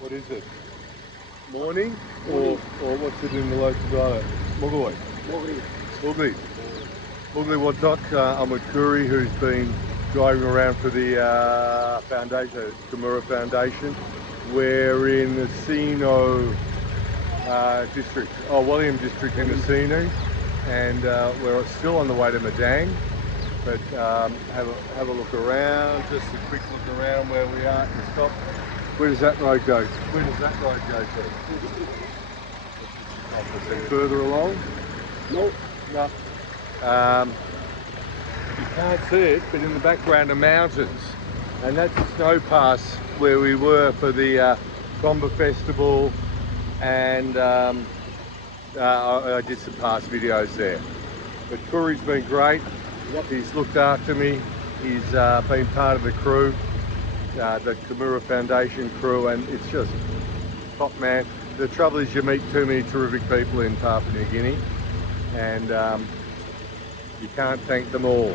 What is it? Morning? Or what's it in the local dialect? Mogoi. Mugli. Mugli Wantoks. I'm with Kuri, who's been driving around for the foundation, Kimura Foundation. We're in the Sino district, Walium district in the Sino, and we're still on the way to Madang. But have a look around, just a quick look around where we are. Stop. Where does that road go? Where does that road go to? And further along? No. No. You can't see it, but in the background are mountains. And that's the snow pass where we were for the Comba Festival, and I did some past videos there. But Kuri's been great. He's looked after me. He's been part of the crew, the Kimura Foundation crew, and it's just top man. The trouble is you meet too many terrific people in Papua New Guinea, and you can't thank them all.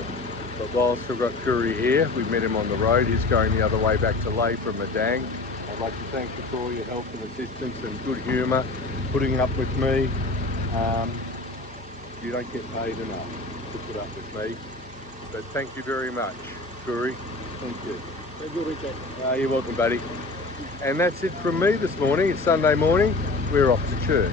But whilst we've got Kuri here, we've met him on the road. He's going the other way back to Leh from Madang. I'd like to thank you for all your help and assistance and good humour, putting up with me. You don't get paid enough to put up with me. But thank you very much, Kuri. Thank you. Thank you, Richard. You're welcome, buddy. And that's it from me this morning. It's Sunday morning. We're off to church.